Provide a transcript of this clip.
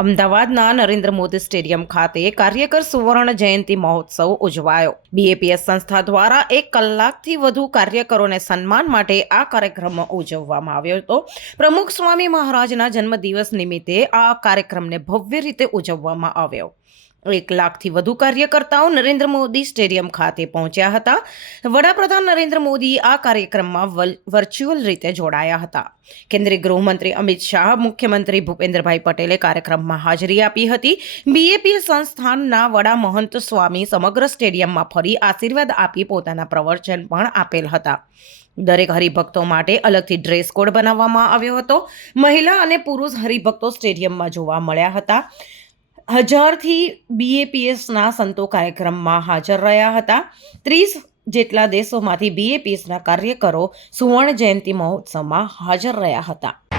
અમદાવાદના નરેન્દ્ર મોદી સ્ટેડિયમ ખાતે કાર્યકર સુવર્ણ જયંતિ મહોત્સવ ઉજવાયો. બીએપીએસ સંસ્થા દ્વારા એક કલાકથી વધુ કાર્યકરોને સન્માન માટે આ કાર્યક્રમ ઉજવવામાં આવ્યો હતો. પ્રમુખ સ્વામી મહારાજના જન્મદિવસ નિમિત્તે આ કાર્યક્રમને ભવ્ય રીતે ઉજવવામાં આવ્યો. એક લાખથી વધુ કાર્યકર્તાઓ નરેન્દ્ર મોદી સ્ટેડિયમ ખાતે પહોંચ્યા હતા. વડાપ્રધાન નરેન્દ્ર મોદી આ કાર્યક્રમમાં વર્ચ્યુઅલ રીતે જોડાયા હતા. કેન્દ્રીય ગૃહમંત્રી અમિત શાહ, મુખ્યમંત્રી ભૂપેન્દ્રભાઈ પટેલે કાર્યક્રમમાં હાજરી આપી હતી. બીએપી સંસ્થાનના વડા મહંત સ્વામી સમગ્ર સ્ટેડિયમમાં ફરી આશીર્વાદ આપી પોતાના પ્રવચન પણ આપેલ હતા. દરેક હરિભક્તો માટે અલગથી ડ્રેસ કોડ બનાવવામાં આવ્યો હતો. મહિલા અને પુરુષ હરિભક્તો સ્ટેડિયમમાં જોવા મળ્યા હતા. હજારથી બીએપીએસના સંતો કાર્યક્રમમાં હાજર રહ્યા હતા. ત્રીસ જેટલા દેશોમાંથી બીએપીએસના કાર્યકરો સુવર્ણ જયંતિ મહોત્સવમાં હાજર રહ્યા હતા.